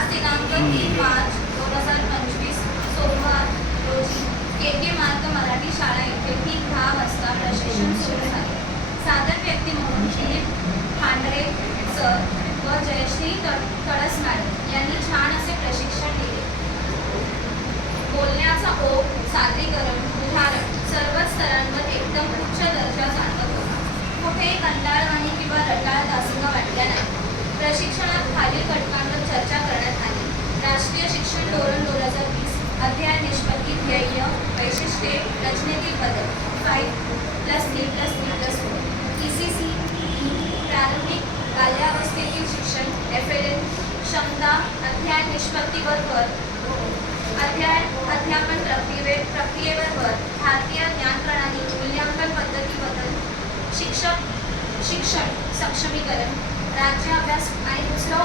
आज दिनांक 3 मार्च 2025 सोमवार रोजी के मार्ग मराठी शाळा येथे ठीक 10 वाजता प्रशिक्षण सुरू झाले. साधक व्यक्ती म्हणून दिलीप खांडरे सर व जयश्री तडस मॅडम यांनी छान असे प्रशिक्षण दिले. बोलण्याचा ओघ, सादरीकरण, उदाहरण सर्वच स्तरांवर एकदम उच्च दर्जा जाणवत होता. कुठेही कंटाळवाणी किंवा रटाळदासीनं वाटल्या नाही. प्रशिक्षणात खालील घटकांवर चर्चा करण्यात आली. राष्ट्रीय शिक्षण धोरण 2020, अध्याय निष्पत्ती, ध्येय, वैशिष्ट्ये, रचनेतील बदल, 5+3+3+4, ECC, प्रारंभिक बाल्यावस्थेतील शिक्षण, FLN, क्षमता, अध्याय निष्पत्तीवर भर, अध्याय अध्यापन प्रक्रियेवर भर, भारतीय ज्ञान प्रणाली, मूल्यांकन पद्धतीबद्दल, शिक्षण सक्षमीकरण, राज्य अभ्यास आणि दुसरा